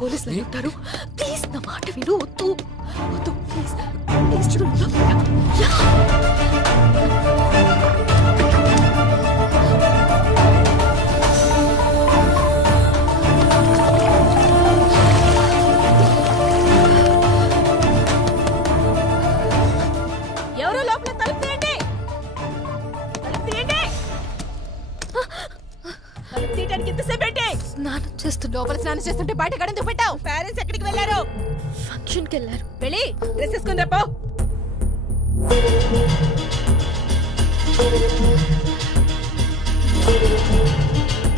పోలీసులు ఉంటారు. ప్లీజ్ నా మాట విను. వద్దు వద్దు ప్లీజ్ ప్లీజ్. ఎవరో లోపల తలుపు తీయండి. తలుపు తీయండి. తలుపు తీయడానికి ఎంతసేపు ఏంటి? స్నానం చేస్తుంటే లోపల స్నానం చేస్తుంటే బయట గడెందుకు పెట్టావు? పేరెంట్స్ ఎక్కడికి వెళ్ళారు? ఫంక్షన్కి వెళ్ళారు. వెళ్ళి డ్రెస్ వేసుకుని రాపో.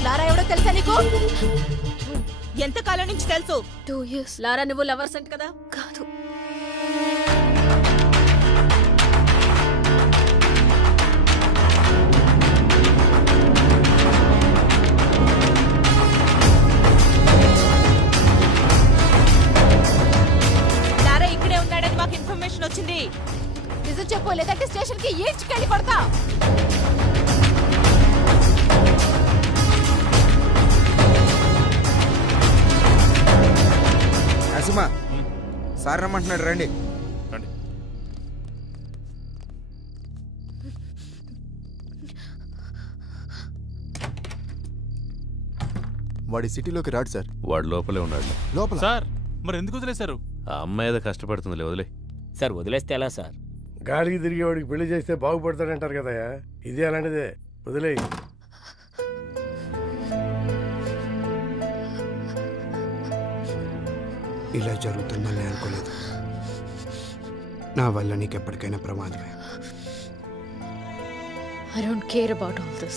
లారా ఎవడో తెలుసా నీకు? ఎంత కాలం నుంచి తెలుసు? 2 years. లారా నువ్వు లవర్స్ అంట కదా? కాదు. లారా ఇక్కడే ఉన్నాడని మాకు ఇన్ఫర్మేషన్ వచ్చింది. నిజం చెప్పు, లేదంటే స్టేషన్ కి ఈడ్చుకెళ్ళి కొడతా. అసిమా సార్ రమ్మంటున్నాడు, రండి. వాడి సిటీలోకి రాడు సార్. వాడు లోపలే ఉన్నాడు. లోపల సార్ మరి ఎందుకు వదిలేశారు? ఆ అమ్మాయి ఏదో కష్టపడుతుందిలే, వదిలే. సార్ వదిలేస్తే ఎలా సార్? గాలికి తిరిగి వాడికి పెళ్లి చేస్తే బాగుపడతాడంటారు కదయ్యా, ఇదే అలాంటిదే, వదిలే. ఇలా జరుగుతుందని అనుకోలేదు. నా వల్ల నీకు ఎప్పటికైనా ప్రమాదమే. I don't care about all this.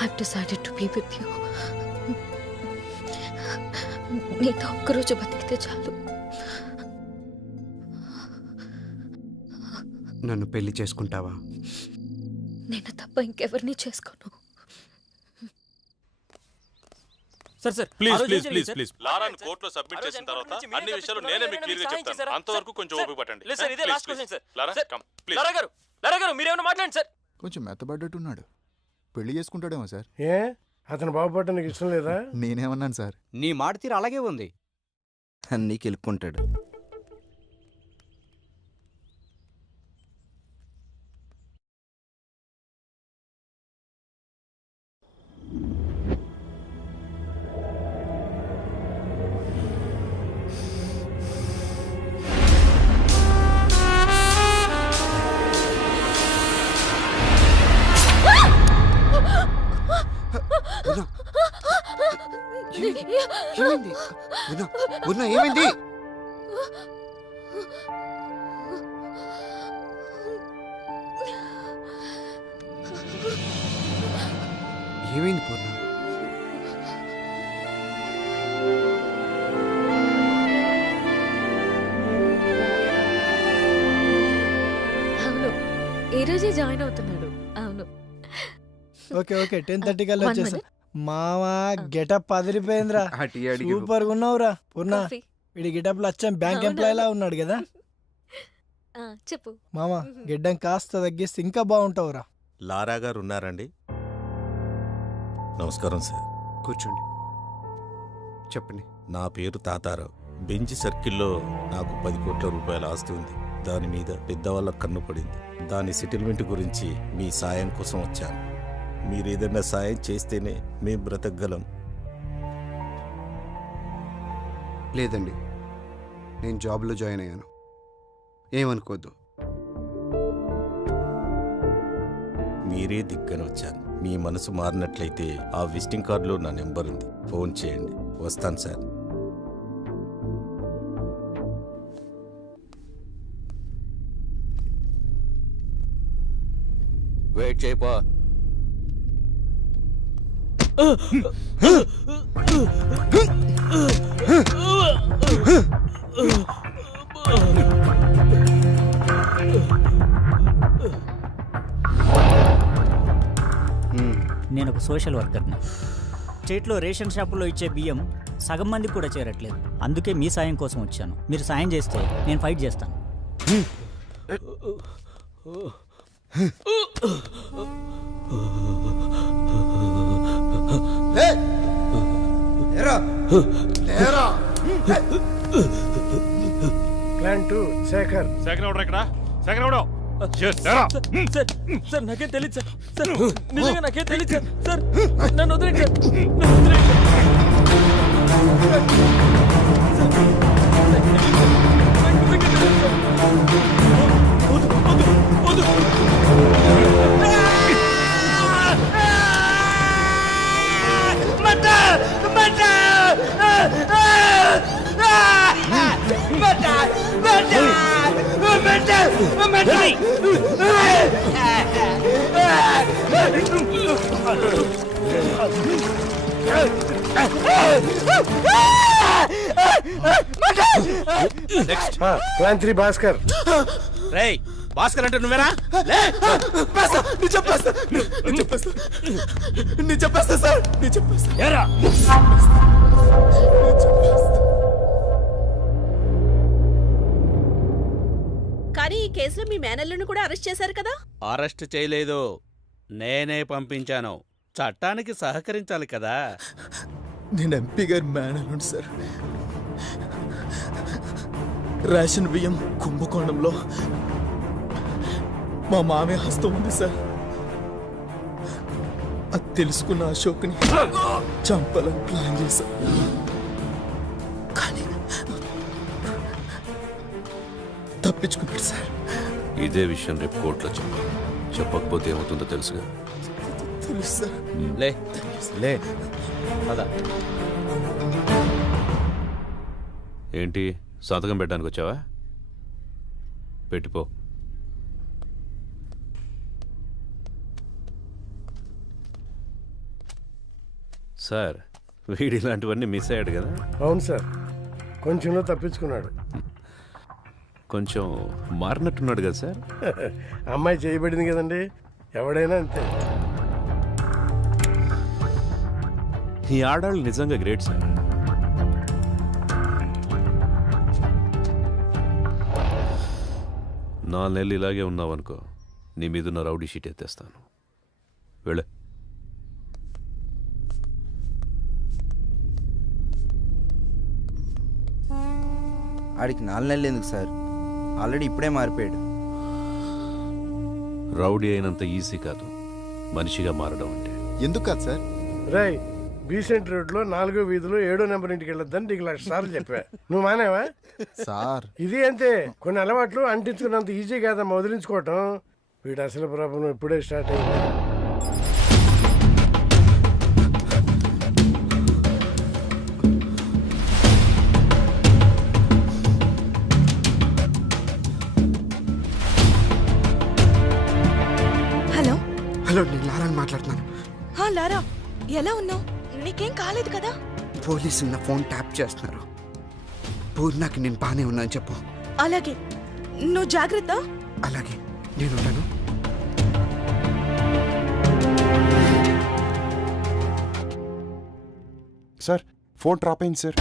I've decided to be with you. నీతో ఒక్కరోజు బతికితే చాలు. నన్ను పెళ్లి చేసుకుంటావా? నేను తప్ప ఇంకెవరిని చేసుకోను. Sir please please please please లారాని కోర్టులో సబ్మిట్ చేసిన తర్వాత అన్ని విషయాలు నేనే మీకు క్లియర్ గా చెప్తాను. అంతవరకు కొంచెం ఓపిక పట్టండి. లేదు సార్, ఇదే last question sir. Lara come please. Lara గారు మీరేమైనా మాట్లాడండి సార్. కొంచెం మెత్తబడ్డట్టున్నాడు. పెళ్లి చేసుకుంటాడేమో సార్. ఏ అతను బాగుపడటం నీకు ఇష్టం లేదా? నేనేమన్నాను సార్? నీ మాట తీరు అలాగే ఉంది. అన్నీ కెలుక్కుంటాడు. ఏమైంది? ఏమైంది? ఏమైంది పూర్ణ? అవును, ఈ రోజే జాయిన్ అవుతున్నాడు. అవును. ఓకే 10:30 కల్లా వచ్చేస్తా. మావా గెటప్ అదిరిపోయిందిరా, సూపర్ గా ఉన్నావురా. పూర్ణ వీడి గెటప్ లో వచ్చాం బ్యాంక్ ఎంప్లాయ్ లా ఉన్నాడు కదా. చెప్పు మామా, గిడ్డం కాస్త తగ్గిస్తే ఇంకా బాగుంటావురా. లారా గారు ఉన్నారండి? నమస్కారం సార్. కూర్చోండి, చెప్పండి. నా పేరు తాతారావు. బెంచ్ సర్కిల్లో నాకు 10 కోట్ల రూపాయల ఆస్తి ఉంది. దాని మీద పెద్దవాళ్ళ కన్ను పడింది. దాని సెటిల్మెంట్ గురించి మీ సాయం కోసం వచ్చాను. మీరేదైనా సాయం చేస్తేనే మేము బ్రతకగలం. లేదండి, నేను జాబ్లో జాయిన్ అయ్యాను, ఏమనుకోద్దు. మీరే దిక్కని వచ్చాను. మీ మనసు మారినట్లయితే ఆ విజిటింగ్ కార్డులో నా నెంబర్ ఉంది, ఫోన్ చేయండి. వస్తాను సార్. వెయిట్ చేయపో. నేను ఒక సోషల్ వర్కర్ని. స్టేట్లో రేషన్ షాపుల్లో ఇచ్చే బియ్యం సగం మందికి కూడా చేరట్లేదు. అందుకే మీ సాయం కోసం వచ్చాను. మీరు సాయం చేస్తే నేను ఫైట్ చేస్తాను. ప్లాన్ 2 శేఖర్. సెకండ్ ఆర్డర్ ఇక్కడ సెకండ్ ఆర్డర్ సార్ నాకేం తెలియదు సార్. సార్ నిజంగా నాకేం తెలియదు సార్. సార్ నన్ను వదిలేండి సార్. నన్ను వదిలేండి ప్లాన్ 3 భాస్కర్. రేయ్ భాస్కర్ అంటే నువ్వేనా? కానీ ఈ కేసులో మీ మేనల్లును కూడా అరెస్ట్ చేశారు కదా? అరెస్ట్ చేయలేదు, నేనే పంపించాను. చట్టానికి సహకరించాలి కదా. నేను ఎంపీ గారి మేనల్లుండి సార్. రేషన్ బియ్యం కుంభకోణంలో మా మామయ్య హస్తం ఉంది సార్. అది తెలుసుకున్న అశోక్ని చంపాలని ప్లాన్ చేశాను. కానీ తప్పించుకున్నాడు సార్. ఇదే విషయం రేపు కోర్టులో చెప్పకపోతే ఏమవుతుందో తెలుసుగా. తెలుసు సార్. లే లే పద. ఏంటి సంతకం పెట్టడానికి వచ్చావా? పెట్టిపో. సార్ వీడి ఇలాంటివన్నీ మిస్ అయ్యాడు కదా? అవును సార్, కొంచెంలో తప్పించుకున్నాడు. కొంచెం మారినట్టున్నాడు కదా సార్? అమ్మాయి చేయబడింది కదండి, ఎవడైనా అంతే. ఈ ఆడాళ్ళు నిజంగా గ్రేట్ సార్. నాలుగు నెలలు ఇలాగే ఉన్నావనుకో, నీ మీదున్న రౌడీ షీట్ ఎత్తేస్తాను. వెళ్ళే. ఆడికి 4 నెలలు ఎందుకు సార్? ఆల్రెడీ ఇప్పుడే మారిపోయాడు. రౌడీ అయినంత ఈజీ కాదు మనిషిగా మారడం అంటే. ఎందుకు కాదు సార్? రై బీసెంట్ రోడ్ లో 4వ వీధిలో 7వ నెంబర్ ఇంటికి వెళ్ళొద్దని నీకు 1,00,000 సార్లు చెప్పా. నువ్వు మానేవా? సార్ ఇది అంతే, కొన్ని అలవాట్లు అంటించుకున్నంత ఈజీ కాదమ్మా వదిలించుకోవటం. వీడు అసలు ప్రాబ్లం ఇప్పుడే స్టార్ట్ అయింది. హలో హలో, నేను లారాని మాట్లాడుతున్నాను. లారా, ఎలా ఉన్నావు? నీకేం కాలేదు కదా? పోలీసులు నా ఫోన్ ట్యాప్ చేస్తున్నారు. పూర్ణకి నేను బానే ఉన్నాను చెప్పు. అలాగే, నువ్వు జాగ్రత్త. అలాగే, నేనున్నాను. సార్ ఫోన్ డ్రాప్ అయింది సార్.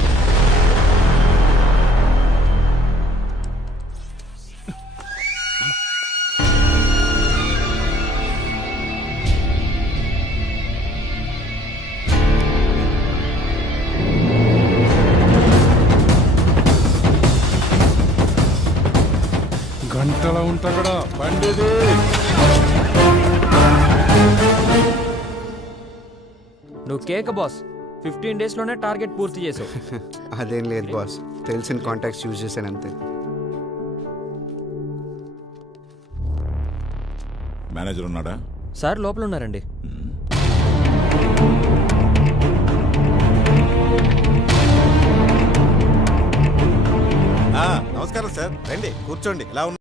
గంటలా ఉంటా కూడా బండిది. నువ్వు కేక బాస్. 15 days లోనే టార్గెట్ పూర్తి చేసావు. అదేం లేదు బాస్, తెలిసిన కాంటాక్ట్స్ యూజ్ చేశాను అంతే. మేనేజర్ ఉన్నాడా? సార్ లోపల ఉన్నారండి. నమస్కారం సార్, రండి కూర్చోండి. ఎలా ఉన్నారు?